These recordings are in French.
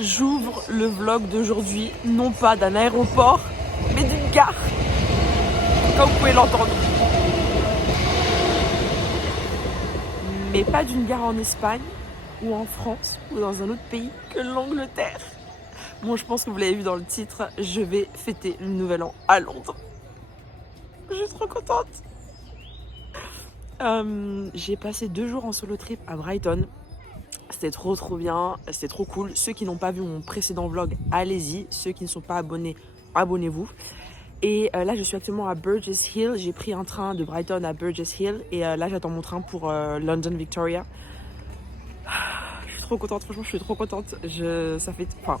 J'ouvre le vlog d'aujourd'hui, non pas d'un aéroport, mais d'une gare, comme vous pouvez l'entendre. Mais pas d'une gare en Espagne, ou en France, ou dans un autre pays que l'Angleterre. Bon, je pense que vous l'avez vu dans le titre, je vais fêter le nouvel an à Londres. Je suis trop contente. J'ai passé 2 jours en solo trip à Brighton. C'était trop bien, c'était trop cool. Ceux qui n'ont pas vu mon précédent vlog, allez-y. Ceux qui ne sont pas abonnés, abonnez-vous. Et là, je suis actuellement à Burgess Hill. J'ai pris un train de Brighton à Burgess Hill. Et là, j'attends mon train pour London Victoria. Je suis trop contente, franchement, je suis trop contente. Ça fait... Enfin...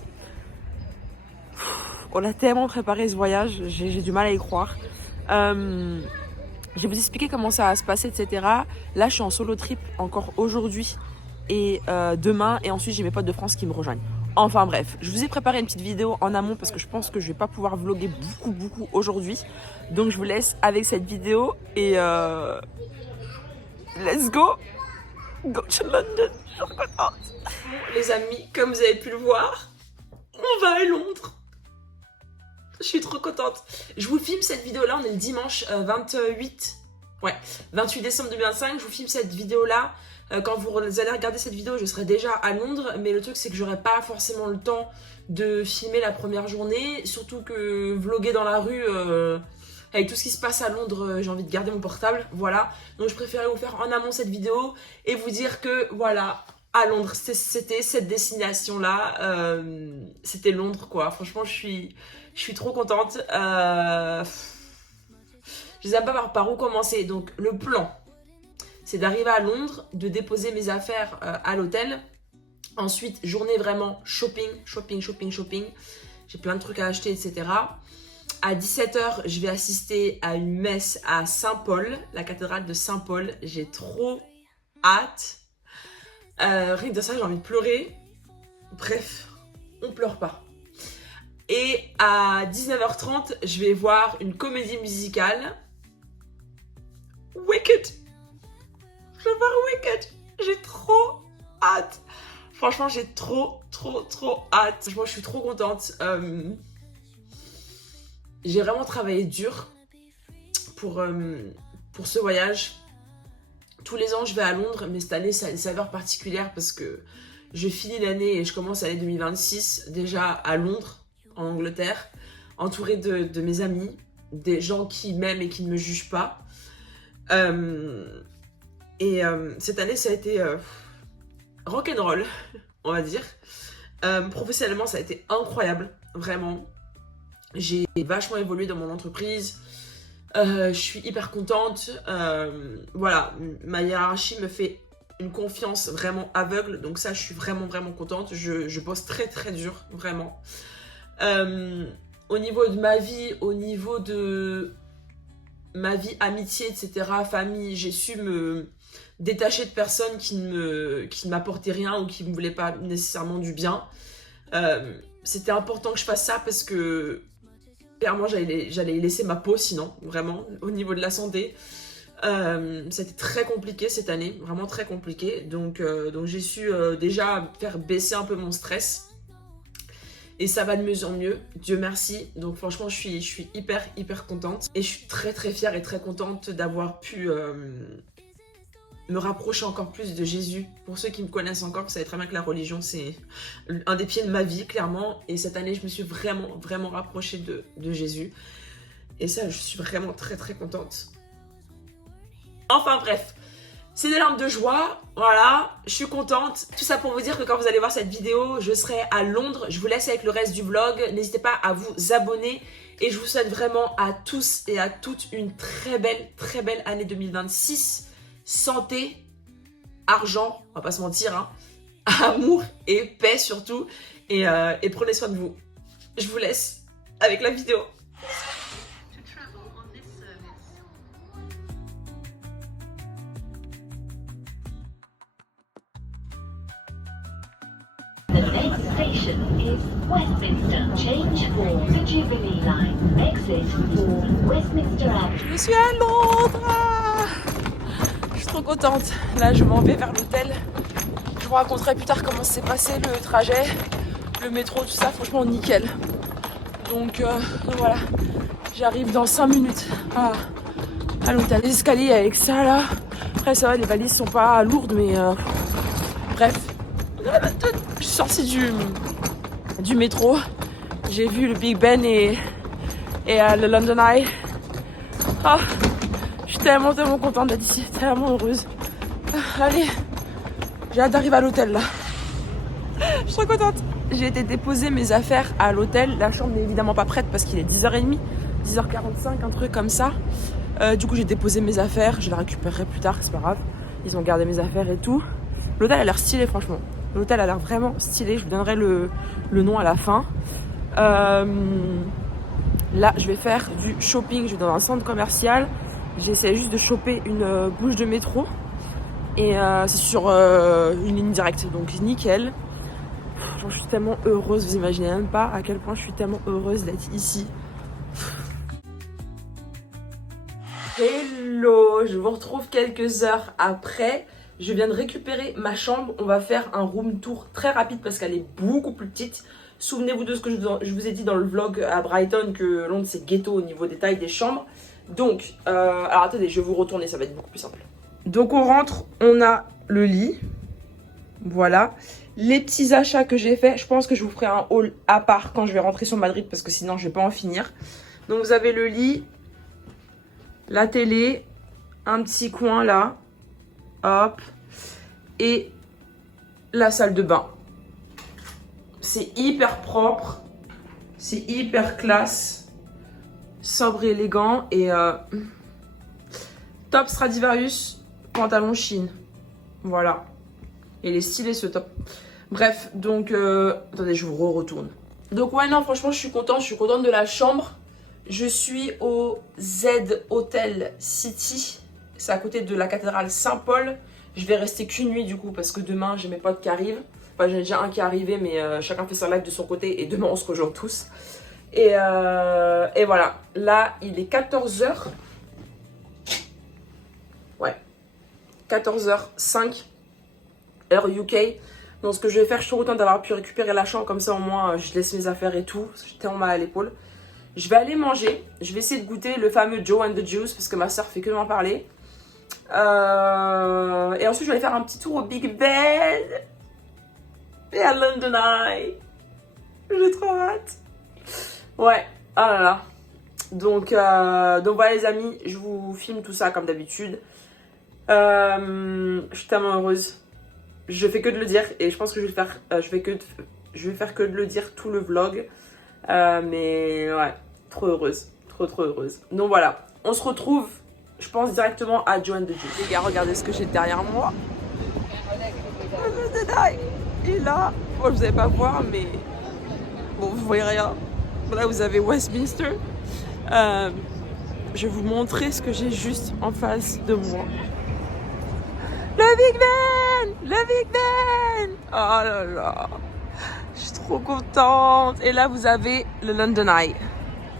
On a tellement préparé ce voyage, j'ai du mal à y croire. Je vais vous expliquer comment ça va se passer, etc. Là, je suis en solo trip encore aujourd'hui et demain. Et ensuite, j'ai mes potes de France qui me rejoignent. Enfin bref, je vous ai préparé une petite vidéo en amont parce que je pense que je vais pas pouvoir vlogger beaucoup aujourd'hui. Donc je vous laisse avec cette vidéo et let's go! Go to London! Je suis contente! Les amis, comme vous avez pu le voir, on va à Londres! Je suis trop contente. Je vous filme cette vidéo-là, on est le dimanche 28 décembre 2025. Je vous filme cette vidéo-là. Quand vous allez regarder cette vidéo, je serai déjà à Londres. Mais le truc, c'est que j'aurai pas forcément le temps de filmer la première journée. Surtout que vlogger dans la rue, avec tout ce qui se passe à Londres, j'ai envie de garder mon portable. Voilà. Donc je préférais vous faire en amont cette vidéo et vous dire que voilà, à Londres, c'était cette destination-là. C'était Londres, quoi. Franchement, je suis trop contente. Je ne sais pas par où commencer. Donc, le plan, c'est d'arriver à Londres, de déposer mes affaires à l'hôtel. Ensuite, journée vraiment shopping. J'ai plein de trucs à acheter, etc. À 17h, je vais assister à une messe à Saint-Paul, la cathédrale de Saint-Paul. J'ai trop hâte. Rien que de ça, j'ai envie de pleurer. Bref, on pleure pas. Et à 19h30, je vais voir une comédie musicale. Wicked. Je vais voir Wicked. J'ai trop hâte. Franchement, j'ai trop hâte. Franchement, je suis trop contente. J'ai vraiment travaillé dur pour ce voyage. Tous les ans, je vais à Londres, mais cette année, ça a une saveur particulière parce que je finis l'année et je commence l'année 2026 déjà à Londres, en Angleterre, entourée de mes amis, des gens qui m'aiment et qui ne me jugent pas. Cette année, ça a été rock'n'roll, on va dire. Professionnellement, ça a été incroyable, vraiment. J'ai vachement évolué dans mon entreprise. Je suis hyper contente. Voilà, ma hiérarchie me fait une confiance vraiment aveugle. Donc ça, je suis vraiment contente. Je bosse très dur, vraiment. Au niveau de ma vie, au niveau de ma vie amitié, etc., famille, j'ai su me détacher de personnes qui ne m'apportaient rien ou qui ne me voulaient pas nécessairement du bien. C'était important que je fasse ça parce que clairement, j'allais y laisser ma peau sinon, vraiment, au niveau de la santé. C'était très compliqué cette année, vraiment très compliqué. Donc j'ai su déjà faire baisser un peu mon stress. Et ça va de mieux en mieux, Dieu merci. Donc franchement, je suis hyper contente. Et je suis très fière et très contente d'avoir pu me rapprocher encore plus de Jésus. Pour ceux qui me connaissent encore, vous savez très bien que la religion, c'est un des pieds de ma vie, clairement. Et cette année, je me suis vraiment rapprochée de Jésus. Et ça, je suis vraiment très contente. Enfin bref, c'est des larmes de joie, voilà, je suis contente. Tout ça pour vous dire que quand vous allez voir cette vidéo, je serai à Londres. Je vous laisse avec le reste du vlog. N'hésitez pas à vous abonner. Et je vous souhaite vraiment à tous et à toutes une très belle année 2026. Santé, argent, on va pas se mentir, hein, amour et paix surtout. Et prenez soin de vous. Je vous laisse avec la vidéo. The next station is Westminster. Change for the Jubilee line. Exit for Westminster Avenue. Je suis à Londres. Je suis trop contente. Là, je m'en vais vers l'hôtel. Je vous raconterai plus tard comment s'est passé le trajet. le métro, tout ça, franchement nickel. Donc voilà, j'arrive dans 5 minutes à l'hôtel. Les escaliers avec ça là. Après ça va, les valises sont pas lourdes, mais bref. Je suis sortie du métro. J'ai vu le Big Ben et le London Eye. Ah, je suis tellement contente d'être ici, tellement heureuse. Allez, j'ai hâte d'arriver à l'hôtel là. Je suis trop contente. J'ai été déposer mes affaires à l'hôtel. La chambre n'est évidemment pas prête parce qu'il est 10h30, 10h45, un truc comme ça. Du coup, j'ai déposé mes affaires. Je les récupérerai plus tard, c'est pas grave. Ils ont gardé mes affaires et tout. L'hôtel a l'air stylé, franchement. L'hôtel a l'air vraiment stylé. Je vous donnerai le nom à la fin. Là, je vais faire du shopping. Je vais dans un centre commercial. J'essaie juste de choper une bouche de métro. Et c'est sur une ligne directe, donc nickel. Je suis tellement heureuse, vous imaginez même pas à quel point je suis tellement heureuse d'être ici. Hello, je vous retrouve quelques heures après. Je viens de récupérer ma chambre. On va faire un room tour très rapide parce qu'elle est beaucoup plus petite. Souvenez-vous de ce que je vous ai dit dans le vlog à Brighton, que Londres c'est ghetto au niveau des tailles des chambres. Donc, alors attendez, je vais vous retourner, ça va être beaucoup plus simple. Donc on rentre, on a le lit. Voilà. Les petits achats que j'ai fait, je pense que je vous ferai un haul à part quand je vais rentrer sur Madrid parce que sinon je vais pas en finir. Donc vous avez le lit, la télé, un petit coin là, hop, et la salle de bain. C'est hyper propre, c'est hyper classe, sobre et élégant et top Stradivarius, pantalon chine. Voilà. Et il est stylé ce top. Bref, donc attendez, je vous retourne. Donc ouais, non, franchement, je suis contente de la chambre. Je suis au Z Hotel City. C'est à côté de la cathédrale Saint-Paul. Je vais rester qu'une nuit du coup parce que demain j'ai mes potes qui arrivent. Enfin, j'ai déjà un qui est arrivé, mais chacun fait sa live de son côté et demain on se rejoint tous. Et voilà, là il est 14h. Ouais, 14h05. Heure UK. Donc ce que je vais faire, je suis contente d'avoir pu récupérer la chambre. Comme ça au moins je laisse mes affaires et tout. J'ai tellement mal à l'épaule. Je vais aller manger. Je vais essayer de goûter le fameux Joe and the Juice parce que ma soeur fait que m'en parler. Et ensuite je vais aller faire un petit tour au Big Ben et à London Eye. J'ai trop hâte. Ouais, oh là là. Donc voilà les amis, je vous filme tout ça comme d'habitude. Je suis tellement heureuse. Je fais que de le dire et je pense que je vais faire, je vais faire que de le dire tout le vlog. Mais ouais, trop heureuse, trop heureuse. Donc voilà, on se retrouve, je pense directement à Joe and the Juice. Les gars, regardez ce que j'ai derrière moi. Et là, bon, vous n'allez pas voir, mais bon, vous voyez rien. Là, vous avez Westminster. Je vais vous montrer ce que j'ai juste en face de moi. Le Big Ben! Le Big Ben! Oh là là! Je suis trop contente! Et là, vous avez le London Eye.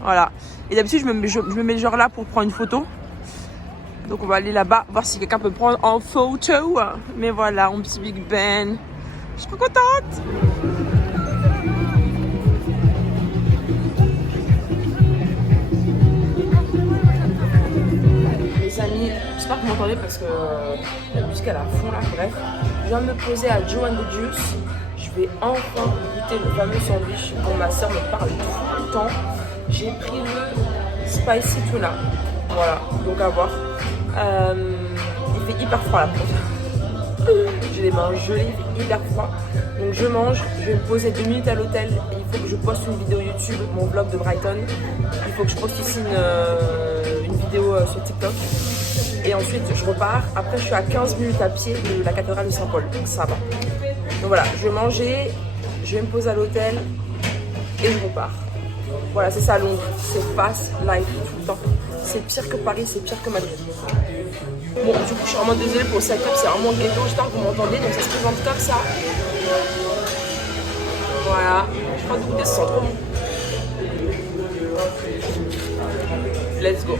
Voilà. Et d'habitude, je me mets genre là pour prendre une photo. Donc, on va aller là-bas, voir si quelqu'un peut prendre en photo. Mais voilà, mon petit Big Ben. Je suis trop contente! Les amis, j'espère que vous m'entendez parce que la musique elle est à fond là, bref. Je viens de me poser à Joe and the Juice. Je vais enfin goûter le fameux sandwich dont ma soeur me parle tout le temps. J'ai pris le spicy tuna. Voilà, donc à voir. Il fait hyper froid là pour j'ai les mains gelées, il fait hyper froid. Donc je mange, je vais me poser 2 minutes à l'hôtel et il faut que je poste une vidéo YouTube, mon vlog de Brighton. Il faut que je poste aussi une vidéo sur TikTok. Et ensuite je repars. Après je suis à 15 minutes à pied de la cathédrale de Saint-Paul, donc ça va. Donc voilà, je vais manger, je vais me poser à l'hôtel et je repars. Voilà, c'est ça Londres, c'est fast life tout le temps. C'est pire que Paris, c'est pire que Madrid. Bon, du coup, je suis vraiment désolée pour le setup, c'est vraiment ghetto, j'espère que vous m'entendez, donc ça se présente comme ça. Voilà, je crois que vous ça sent trop bon. Let's go.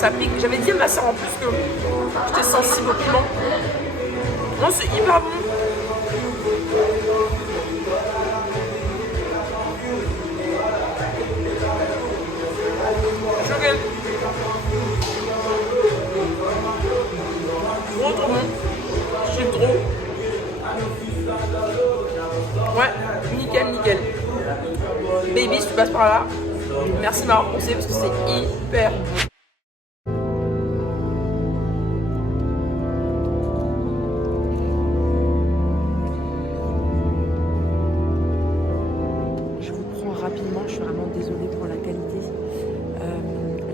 ça pique. J'avais dit à ma soeur en plus que j'étais sensible au piment. Non, c'est hyper bon. Choqué. Trop trop bon. J'aime trop. Ouais, nickel, nickel. Baby, si tu passes par là, merci de m'avoir poussé parce que c'est hyper bon. Je vous prends rapidement, je suis vraiment désolée pour la qualité.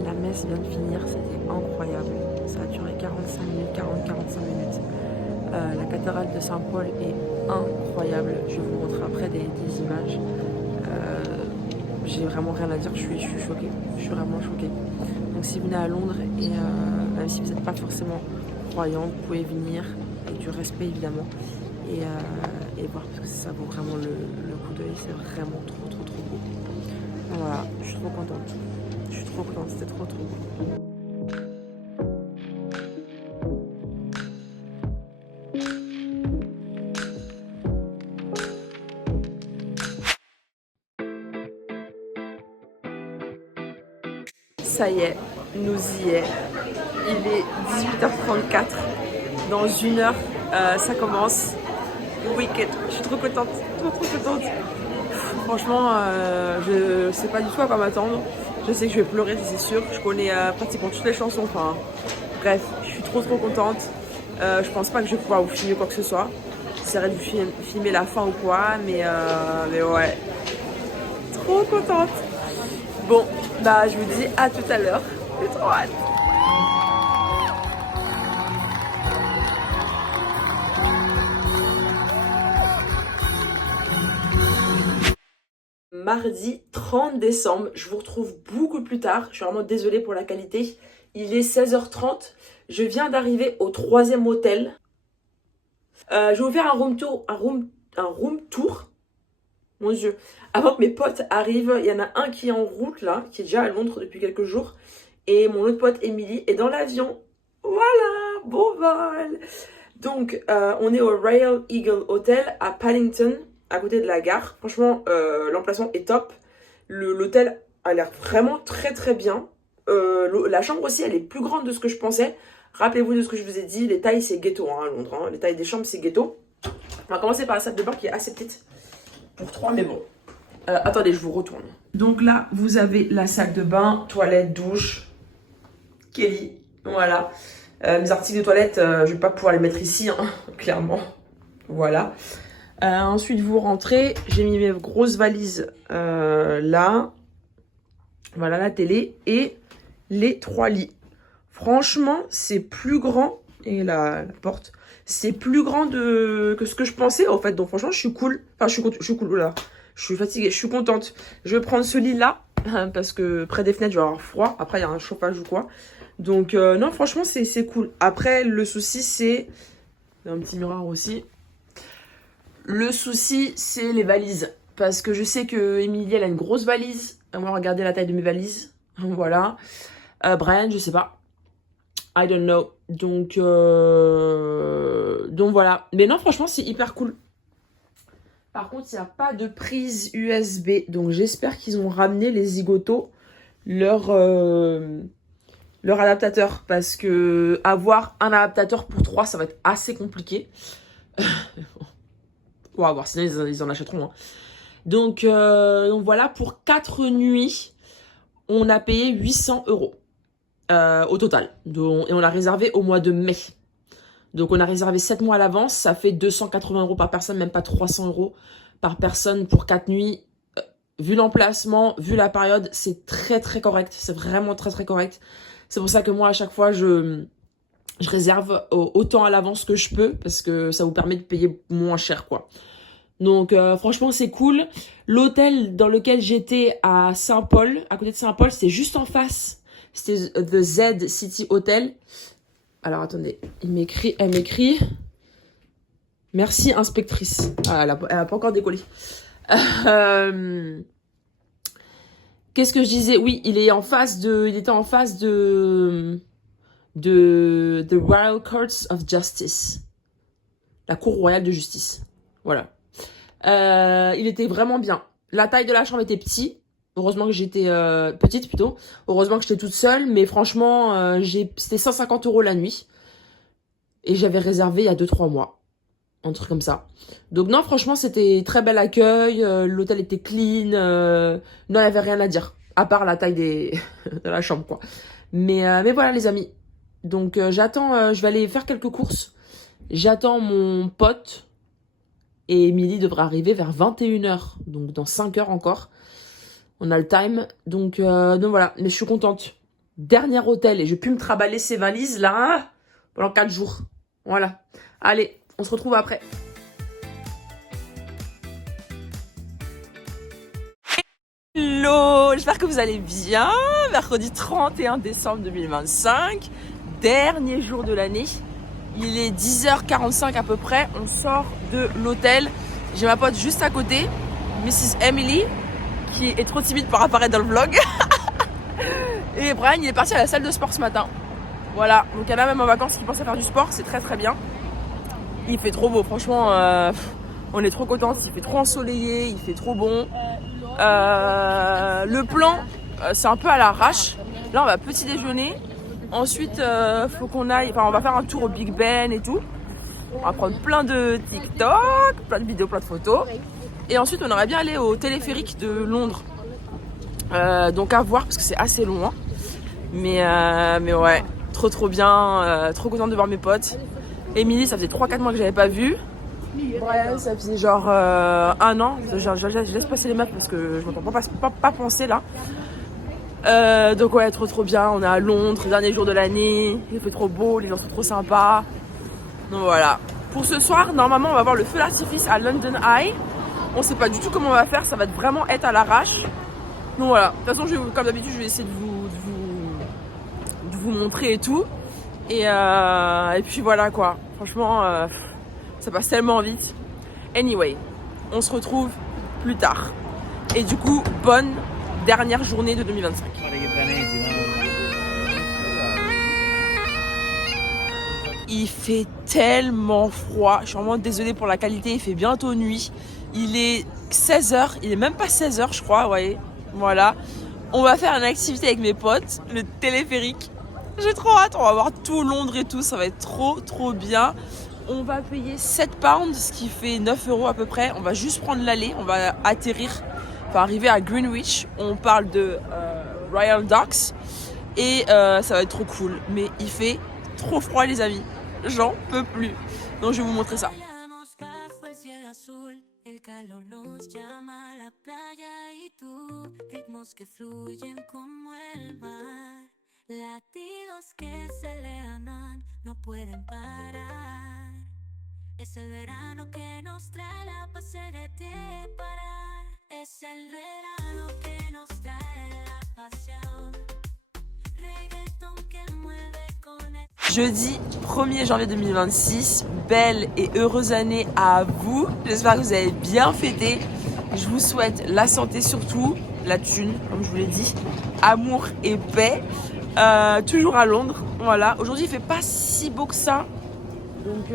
La messe vient de finir, c'était incroyable. Ça a duré 45 minutes, 40-45 minutes. La cathédrale de Saint-Paul est incroyable. Je vais vous montrer après des images. J'ai vraiment rien à dire, je suis choquée. Je suis vraiment choquée. Donc si vous venez à Londres, et même si vous n'êtes pas forcément croyant, vous pouvez venir, avec du respect évidemment, et voir, parce que ça vaut vraiment le coup d'œil. C'est vraiment trop trop trop beau. Donc voilà, je suis trop contente. Je suis trop contente, c'était trop trop beau. Ça y est, nous y est. Il est 18h34. Dans une heure, ça commence. Wicked. Je suis trop contente. Trop trop contente. Franchement, je sais pas du tout à quoi m'attendre. Je sais que je vais pleurer, c'est sûr. Je connais pratiquement toutes les chansons. Enfin, bref, je suis trop trop contente. Je pense pas que je vais pouvoir vous filmer quoi que ce soit. J'essaierai de vous filmer la fin ou quoi. Mais ouais. Trop contente. Bon, bah je vous dis à tout à l'heure. J'ai trop hâte. Mardi 30 décembre, je vous retrouve beaucoup plus tard. Je suis vraiment désolée pour la qualité. Il est 16h30. Je viens d'arriver au 3e hôtel. Je vais vous faire un room tour. Mon Dieu. Avant que mes potes arrivent, il y en a un qui est en route là, qui est déjà à Londres depuis quelques jours. Et mon autre pote, Emily, est dans l'avion. Voilà, bon vol. Donc, on est au Royal Eagle Hotel à Paddington, à côté de la gare. Franchement, l'emplacement est top. L'hôtel a l'air vraiment très très bien. La chambre aussi, elle est plus grande de ce que je pensais. Rappelez-vous de ce que je vous ai dit, les tailles c'est ghetto à Londres. Hein. Les tailles des chambres c'est ghetto. On va commencer par la salle de bain qui est assez petite. Pour 3, mais bon. Attendez, je vous retourne. Donc là, vous avez la salle de bain, toilette, douche, Kelly. Voilà. Mes articles de toilette, je vais pas pouvoir les mettre ici, hein, clairement. Voilà. Ensuite, vous rentrez. J'ai mis mes grosses valises là. Voilà, la télé et les 3 lits. Franchement, c'est plus grand. Et la porte. C'est plus grand que ce que je pensais, en fait. Donc, franchement, je suis cool. Enfin, je suis cool, là. Je suis fatiguée, je suis contente. Je vais prendre ce lit-là, parce que près des fenêtres, je vais avoir froid. Après, il y a un chauffage ou quoi. Donc, non, franchement, c'est cool. Après, le souci, c'est... Un petit miroir aussi. Le souci, c'est les valises. Parce que je sais que Emilie, elle a une grosse valise. On va regarder la taille de mes valises. Voilà. Brian, je sais pas. I don't know. Donc voilà. Mais non, franchement, c'est hyper cool. Par contre, il n'y a pas de prise USB. Donc j'espère qu'ils ont ramené les zigotos leur adaptateur. Parce que avoir un adaptateur pour 3, ça va être assez compliqué. On va voir, sinon ils en achèteront. Hein. Donc voilà, pour 4 nuits, on a payé 800 € au total. Et on l'a réservé au mois de mai. Donc on a réservé 7 mois à l'avance, ça fait 280 € par personne, même pas 300 € par personne pour 4 nuits. Vu l'emplacement, vu la période, c'est très très correct. C'est vraiment très très correct. C'est pour ça que moi à chaque fois je réserve autant à l'avance que je peux, parce que ça vous permet de payer moins cher quoi. Donc franchement c'est cool. L'hôtel dans lequel j'étais à Saint-Paul, à côté de Saint-Paul, c'était juste en face. C'était The Z City Hotel. Alors attendez, elle m'écrit. Merci inspectrice. Ah, elle a pas encore décollé. Qu'est-ce que je disais? Oui, il était en face de The Royal Courts of Justice. La Cour royale de justice. Voilà. Il était vraiment bien. La taille de la chambre était petite. Heureusement que j'étais petite plutôt. Heureusement que j'étais toute seule. Mais franchement, c'était 150 € la nuit. Et j'avais réservé il y a 2-3 mois. Un truc comme ça. Donc non, franchement, c'était très bel accueil. L'hôtel était clean. Non, il n'y avait rien à dire. À part la taille de la chambre, quoi. Mais voilà, les amis. Donc j'attends, je vais aller faire quelques courses. J'attends mon pote. Et Emily devrait arriver vers 21h. Donc dans 5 heures encore. On a le time. Donc voilà. Mais je suis contente. Dernier hôtel. Et je vais plus me traballer ces valises là. Pendant 4 jours. Voilà. Allez, on se retrouve après. Hello, j'espère que vous allez bien. Mercredi 31 décembre 2025. Dernier jour de l'année. Il est 10h45 à peu près. On sort de l'hôtel. J'ai ma pote juste à côté, Mrs. Emily, qui est trop timide pour apparaître dans le vlog. Et Brian, il est parti à la salle de sport ce matin. Voilà, donc il y en a même en vacances qui pensent à faire du sport, c'est très très bien. Il fait trop beau, franchement, on est trop contents, il fait trop ensoleillé, il fait trop bon. Le plan, c'est un peu à l'arrache. Là, on va petit déjeuner. Ensuite, faut qu'on aille, on va faire un tour au Big Ben et tout. On va prendre plein de TikTok, plein de vidéos, plein de photos. Et ensuite, on aurait bien aller au téléphérique de Londres. Donc à voir parce que c'est assez loin. Mais ouais. Trop bien, trop contente de voir mes potes. Emily, ça faisait 3-4 mois que j'avais pas vu. Brian, ça faisait genre 1 an. Je laisse passer les meufs parce que je m'entends pas penser là. Donc ouais, trop bien. On est à Londres, dernier jour de l'année. Il fait trop beau, les gens sont trop sympas. Donc voilà. Pour ce soir, normalement, on va voir le feu d'artifice à London Eye. On sait pas du tout comment on va faire, ça va vraiment être à l'arrache. Donc voilà. De toute façon, comme d'habitude, je vais essayer de vous montrer et tout. Et puis voilà quoi. Franchement, ça passe tellement vite. Anyway, on se retrouve plus tard. Et du coup, bonne dernière journée de 2025. Il fait tellement froid. Je suis vraiment désolée pour la qualité. Il fait bientôt nuit. Il est 16h. Il est même pas 16h, je crois. Ouais. Voilà. On va faire une activité avec mes potes. Le téléphérique. J'ai trop hâte, on va voir tout Londres et tout, ça va être trop bien. On va payer 7 pounds, ce qui fait 9 € à peu près. On va juste prendre l'aller, on va atterrir, enfin arriver à Greenwich. On parle de Royal Docks et ça va être trop cool. Mais il fait trop froid les amis, j'en peux plus. Donc je vais vous montrer ça. Latidos que se elevan, no pueden parar. Es el verano que nos trae la pasereté parar. Es el verano que nos trae la pasión. Reggaeton que mueve con el... Jeudi 1er janvier 2026, belle et heureuse année à vous. J'espère que vous avez bien fêté. Je vous souhaite la santé surtout, la thune, comme je vous l'ai dit, amour et paix. Toujours à Londres, voilà. Aujourd'hui il fait pas si beau que ça, donc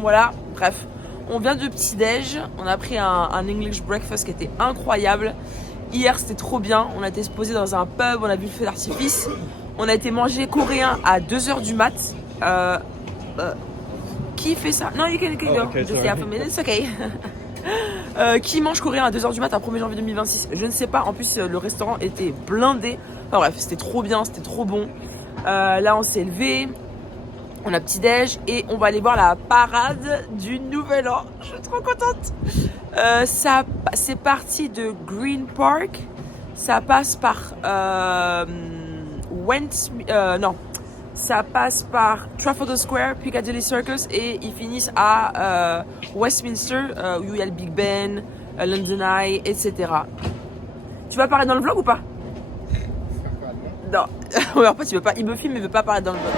voilà. Bref, on vient de petit déj, on a pris un English breakfast qui était incroyable. Hier c'était trop bien, on a été se poser dans un pub, on a vu le feu d'artifice, on a été manger coréen à 2h du mat. Qui fait ça? Non, you can go. Okay, Just half a minute, it's okay. Qui mange coréen à 2h du mat à 1er janvier 2026? Je ne sais pas, en plus le restaurant était blindé. Enfin bref, c'était trop bien, c'était trop bon. Là on s'est levé, on a petit déj et on va aller voir la parade du Nouvel An. Je suis trop contente. C'est parti de Green Park, ça passe par ça passe par Trafalgar Square, Piccadilly Circus et ils finissent à Westminster où il y a le Big Ben, London Eye, etc. Tu vas apparaître dans le vlog ou pas? Non, en fait il me filme mais il veut pas apparaître dans le vlog.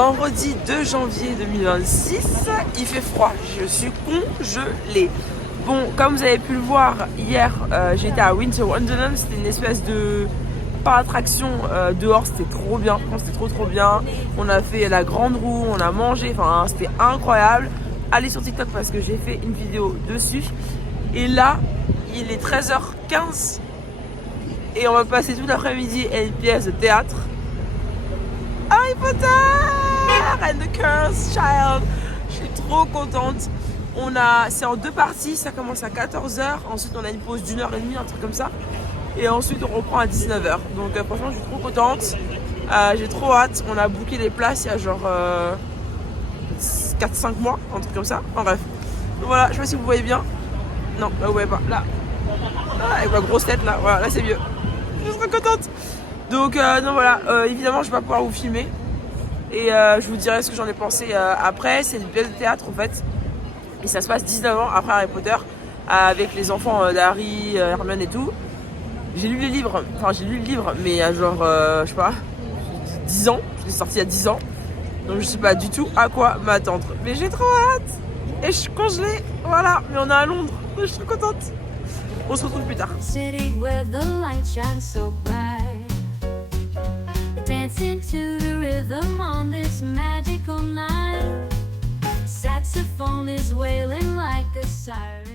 vendredi 2 janvier 2026. Il fait froid, je suis congelée. Bon, comme vous avez pu le voir, hier j'étais à Winter Wonderland. C'était une espèce de par attraction dehors, c'était trop bien. C'était trop bien. On a fait la grande roue, on a mangé, enfin c'était incroyable. Allez sur TikTok parce que j'ai fait une vidéo dessus. Et là, il est 13h15 et on va passer tout l'après-midi à une pièce de théâtre. Harry Potter and the Cursed Child. Je suis trop contente. C'est en 2 parties, ça commence à 14h, ensuite on a une pause d'1h30, un truc comme ça. Et ensuite on reprend à 19h. Donc franchement je suis trop contente. J'ai trop hâte. On a booké les places il y a genre 4-5 mois, un truc comme ça. En bref. Donc voilà, je sais pas si vous voyez bien. Non, là vous voyez pas. Là. Avec ma grosse tête là. Voilà, là c'est mieux. Je suis trop contente. Donc non voilà, évidemment je vais pas pouvoir vous filmer. Et je vous dirai ce que j'en ai pensé après. C'est une pièce de théâtre en fait. Et ça se passe 19 ans après Harry Potter. Avec les enfants d'Harry, Hermione et tout. J'ai lu le livre, mais il y a genre, je sais pas, 10 ans. Je l'ai sorti il y a 10 ans. Donc je sais pas du tout à quoi m'attendre. Mais j'ai trop hâte. Et je suis congelée. Voilà, mais on est à Londres. Je suis trop contente. On se retrouve plus tard. City where the light shines so bright, dancing to the rhythm on this magical night. Saxophone is wailing like a siren.